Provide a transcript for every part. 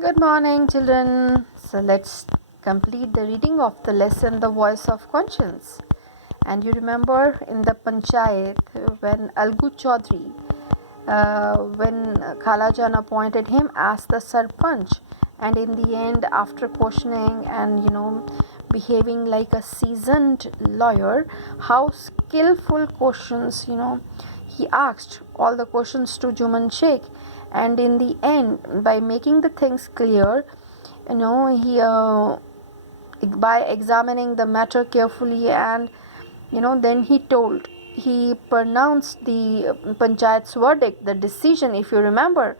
Good morning, children. So let's complete the reading of the lesson The Voice of Conscience. And you remember in the Panchayat when Algu Chaudhary, when Khalajan appointed him as the Sarpanch, and in the end, after questioning and behaving like a seasoned lawyer, how skillful questions he asked all the questions to Juman Sheikh, and in the end, by making the things clear, he by examining the matter carefully, and then he pronounced the panchayat's verdict, the decision, if you remember,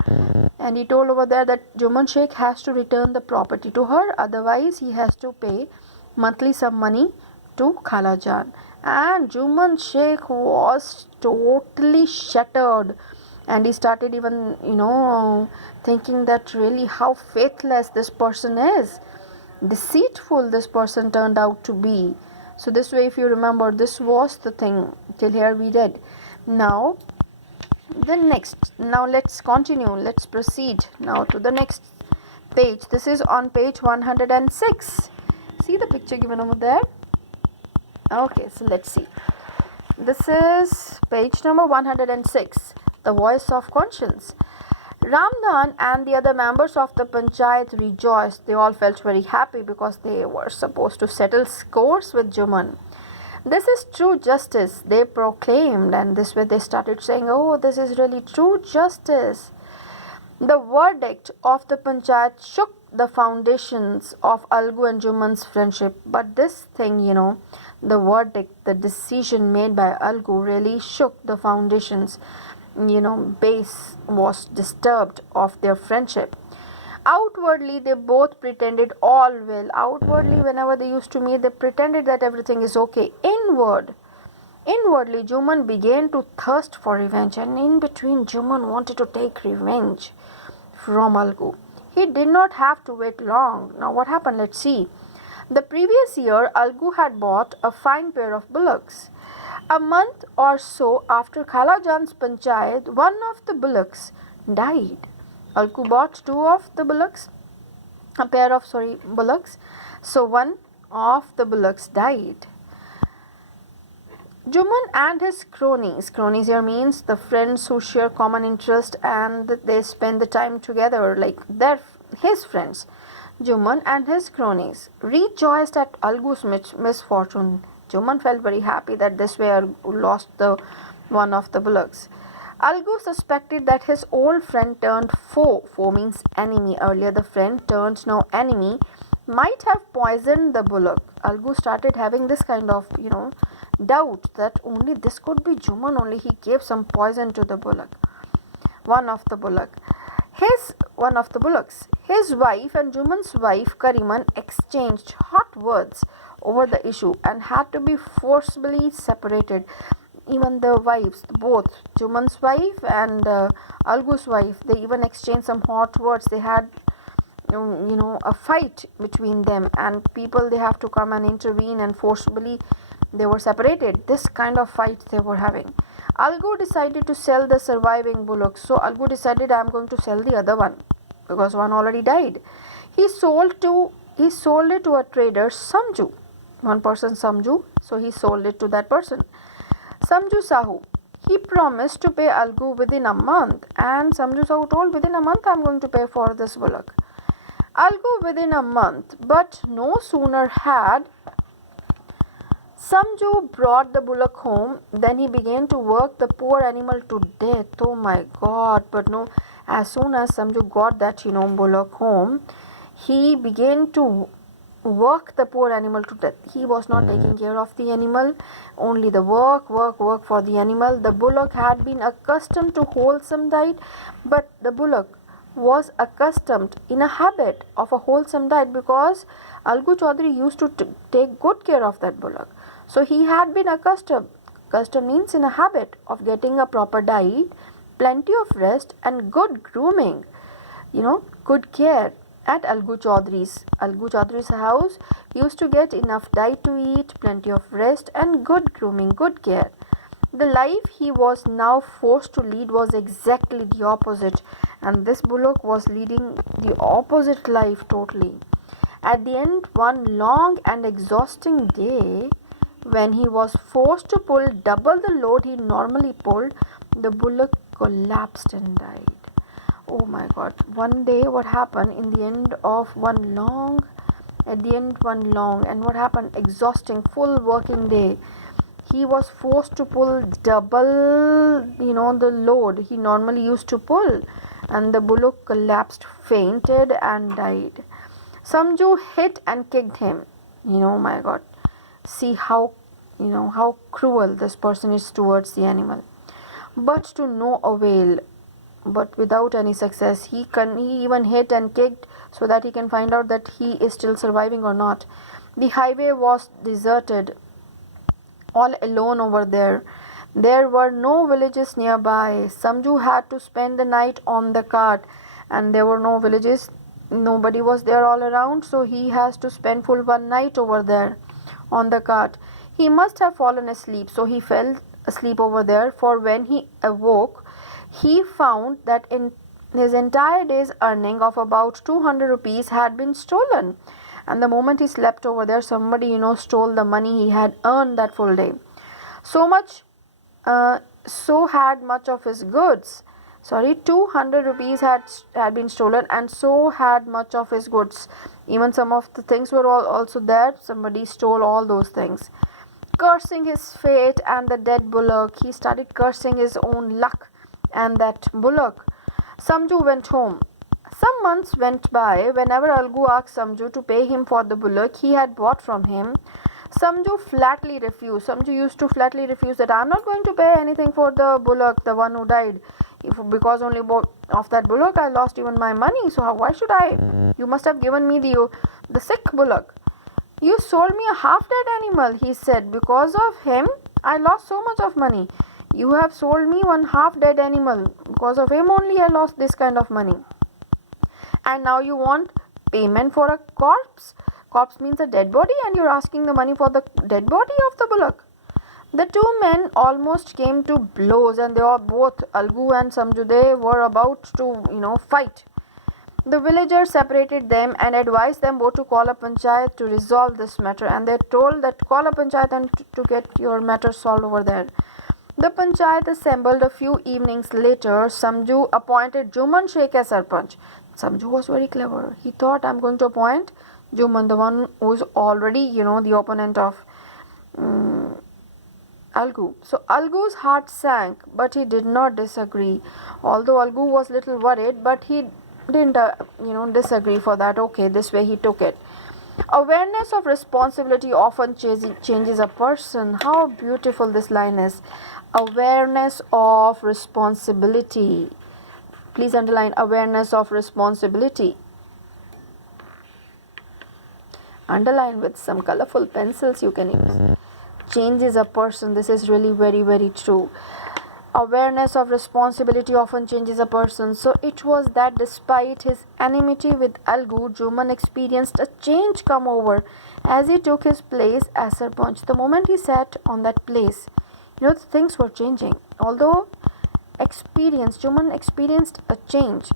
and he told over there that Juman Sheikh has to return the property to her, otherwise he has to pay monthly some money to Khalajan. And Juman Sheikh was totally shattered, and he started even thinking that really how faithless this person is, deceitful this person turned out to be. So this way, if you remember, this was the thing till here we read. Now let's continue, let's proceed now to the next page. This is on page 106. See the picture given over there? Okay, so let's see. This is page number 106, The Voice of Conscience. Ramdan and the other members of the panchayat rejoiced. They all felt very happy because they were supposed to settle scores with Juman. This is true justice, they proclaimed, and this way they started saying, oh, this is really true justice. The verdict of the panchayat shook the foundations of Algu and Juman's friendship. But this thing, the verdict, the decision made by Algu really shook the foundations. Base was disturbed of their friendship. Outwardly, they both pretended all well. Outwardly, whenever they used to meet, they pretended that everything is okay. Inwardly, Juman began to thirst for revenge, and in between, Juman wanted to take revenge from Algu. He did not have to wait long. Now, what happened? Let's see. The previous year, Algu had bought a fine pair of bullocks. A month or so after Khalajan's panchayat, one of the bullocks died. Algu bought a pair of bullocks. So one of the bullocks died. Juman and his cronies here means the friends who share common interest and they spend the time together, like his friends. Juman and his cronies rejoiced at Algu's misfortune. Juman felt very happy that this way lost one of the bullocks. Algu suspected that his old friend turned foe. Foe means enemy. Earlier the friend turned now enemy. Might have poisoned the bullock. Algu started having this kind of, doubt that only this could be Juman. Only he gave some poison to the bullock. One of the bullocks. His wife and Juman's wife Kariman exchanged hot words over the issue and had to be forcibly separated. Even the wives, both Juman's wife and Algu's wife, they even exchanged some hot words. They had a fight between them, and people, they have to come and intervene, and forcibly they were separated. This kind of fight they were having. Algu decided to sell the surviving bullocks. So Algu decided, I am going to sell the other one because one already died. He sold it to a trader, Samju. One person, Samju. So he sold it to that person. Samju Sahu. He promised to pay Algu within a month, and Samju Sahu told, within a month I am going to pay for this bullock. Algu within a month, but no sooner had Samju brought the bullock home, then he began to work the poor animal to death. Oh my God! But no, as soon as Samju got that bullock home, he began to work the poor animal to death. He was not taking care of the animal, only the work for the animal. The bullock had been accustomed to wholesome diet, but the bullock was accustomed in a habit of a wholesome diet because Algu Chaudhary used to take good care of that bullock. So he had been accustomed means in a habit of getting a proper diet, plenty of rest and good grooming, good care at Algu Chaudhary's house. He used to get enough diet to eat, plenty of rest and good grooming, good care. The life he was now forced to lead was exactly the opposite, and this bullock was leading the opposite life totally. At the end, one long and exhausting day, when he was forced to pull double the load he normally pulled, the bullock collapsed and died. Oh my god. One day, what happened in the end of one long, and what happened? Exhausting, full working day. He was forced to pull double, the load he normally used to pull, and the bullock collapsed, fainted, and died. Samju hit and kicked him. My god. See how cruel this person is towards the animal. But to no avail. But without any success. He even hit and kicked so that he can find out that he is still surviving or not. The highway was deserted, all alone over there. There were no villages nearby. Samju had to spend the night on the cart, and there were no villages. Nobody was there all around, so he has to spend full one night over there on the cart. He must have fallen asleep, so he fell asleep over there, for when he awoke, he found that in his entire day's earning of about 200 rupees had been stolen. And the moment he slept over there, somebody, stole the money he had earned that full day. So had much of his goods. 200 rupees had been stolen, and so had much of his goods. Even some of the things were also there. Somebody stole all those things. Cursing his fate and the dead bullock, he started cursing his own luck and that bullock. Samju went home. Some months went by. Whenever Algu asked Samju to pay him for the bullock he had bought from him, Samju flatly refused. Samju used to flatly refuse that I'm not going to pay anything for the bullock, the one who died. Because only of that bullock I lost even my money. So why should I? You must have given me the sick bullock. You sold me a half-dead animal, he said. Because of him, I lost so much of money. You have sold me one half-dead animal. Because of him only I lost this kind of money. And now you want payment for a corpse? Corpse means a dead body, and you're asking the money for the dead body of the bullock. The two men almost came to blows, and they were both, Algu and Samju, they were about to, fight. The villagers separated them and advised them both to call a panchayat to resolve this matter, and they told that call a panchayat and to get your matter solved over there. The panchayat assembled a few evenings later. Samju appointed Juman Sheikh as Sarpanch. Samju was very clever. He thought, I'm going to appoint Juman, the one who is already, the opponent of Algu. So Algu's heart sank, but he did not disagree. Although Algu was little worried, but he didn't, disagree for that. Okay, this way he took it. Awareness of responsibility often changes a person. How beautiful this line is. Awareness of responsibility. Please underline awareness of responsibility. Underline with some colorful pencils you can use. Changes a person. This is really very, very true. Awareness of responsibility often changes a person. So it was that despite his enmity with Algu, Juman experienced a change come over as he took his place as Sarpanch. The moment he sat on that place, things were changing. Although Juman experienced a change.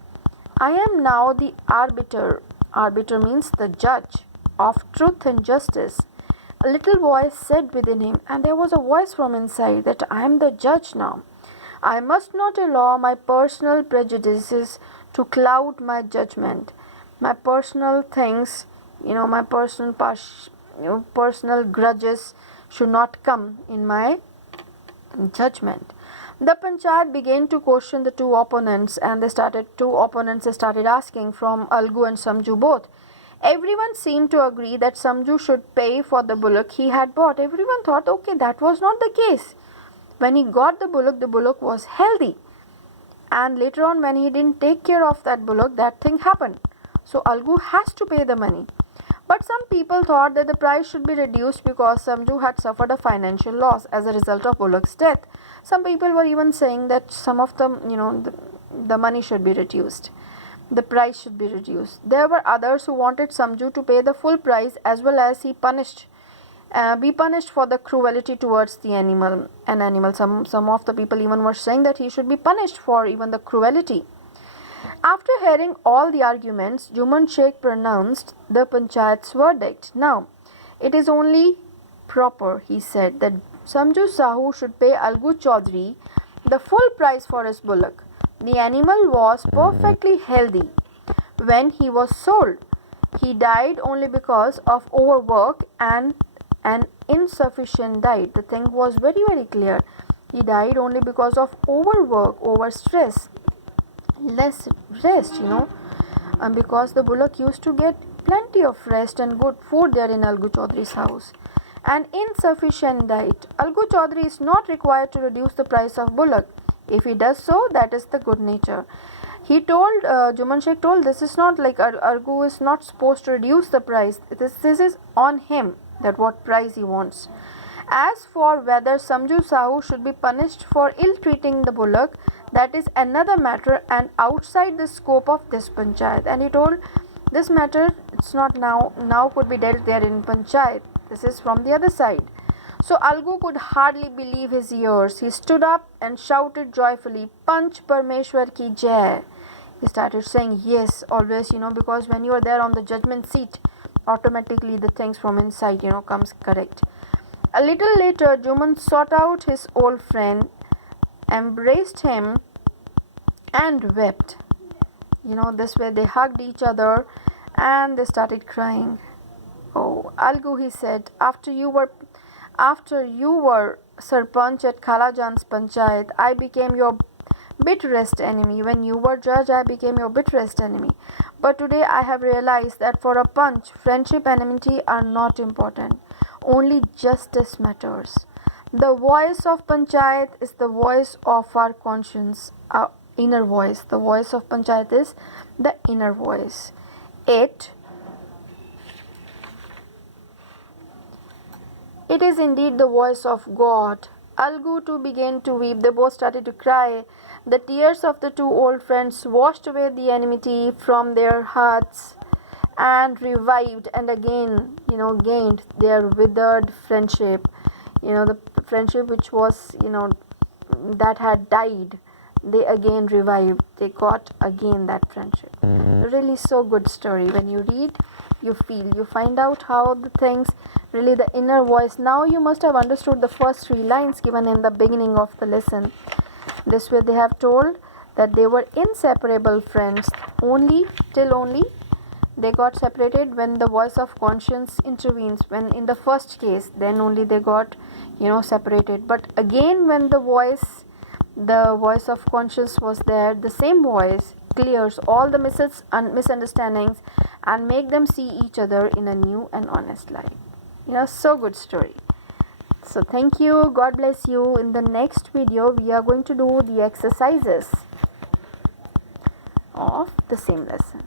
I am now the arbiter. Arbiter means the judge of truth and justice. A little voice said within him, and there was a voice from inside, that I am the judge now. I must not allow my personal prejudices to cloud my judgment. My personal things, my personal grudges should not come in my judgment. The panchayat began to question the two opponents, and two opponents started asking from Algu and Samju both. Everyone seemed to agree that Samju should pay for the bullock he had bought. Everyone thought, okay, that was not the case. When he got the bullock was healthy. And later on, when he didn't take care of that bullock, that thing happened. So Algu has to pay the money. But some people thought that the price should be reduced because Samju had suffered a financial loss as a result of bullock's death. Some people were even saying that some of them, the money should be reduced. The price should be reduced. There were others who wanted Samju to pay the full price as well as he punished be punished for the cruelty towards the animal. Some of the people even were saying that he should be punished for even the cruelty. After hearing all the arguments, Juman Sheikh pronounced the Panchayat's verdict. Now, it is only proper, he said, that Samju Sahu should pay Algu Chaudhry the full price for his bullock. The animal was perfectly healthy when he was sold. He died only because of overwork and an insufficient diet. The thing was very, very clear. He died only because of overwork, overstress, less rest, and because the bullock used to get plenty of rest and good food there in Algu Chaudhry's house. An insufficient diet. Algu Chaudhry is not required to reduce the price of bullock. If he does so, that is the good nature. He told, Juman Sheikh told, this is not like Algu is not supposed to reduce the price. This is on him, that what price he wants. As for whether Samju Sahu should be punished for ill-treating the bullock, that is another matter and outside the scope of this Panchayat. And he told, this matter, it's not now could be dealt there in Panchayat. This is from the other side. So Algu could hardly believe his ears. He stood up and shouted joyfully, Panch Parmeshwar ki jai. He started saying yes, always, because when you are there on the judgment seat, automatically the things from inside, comes correct. A little later, Juman sought out his old friend, embraced him and wept. This way they hugged each other and they started crying. Oh, Algu, he said, after you were Sarpanch at Khalajan's Panchayat, I became your bitterest enemy. When you were judge, I became your bitterest enemy. But today I have realized that for a Panch, friendship and enmity are not important. Only justice matters. The voice of Panchayat is the voice of our conscience, our inner voice. The voice of Panchayat is the inner voice. It is indeed the voice of God. Algu too began to weep. They both started to cry. The tears of the two old friends washed away the enmity from their hearts and revived and again, gained their withered friendship. The friendship which was, that had died, they again revived. They got again that friendship. Really so good story. When you read, you feel, you find out how the things, really the inner voice. Now you must have understood the first 3 lines given in the beginning of the lesson. This way they have told that they were inseparable friends only they got separated when the voice of conscience intervenes. When in the first case, then only they got, separated. But again, when the voice of conscience was there, the same voice clears all the misunderstandings and make them see each other in a new and honest light. So good story. So thank you. God bless you. In the next video, we are going to do the exercises of the same lesson.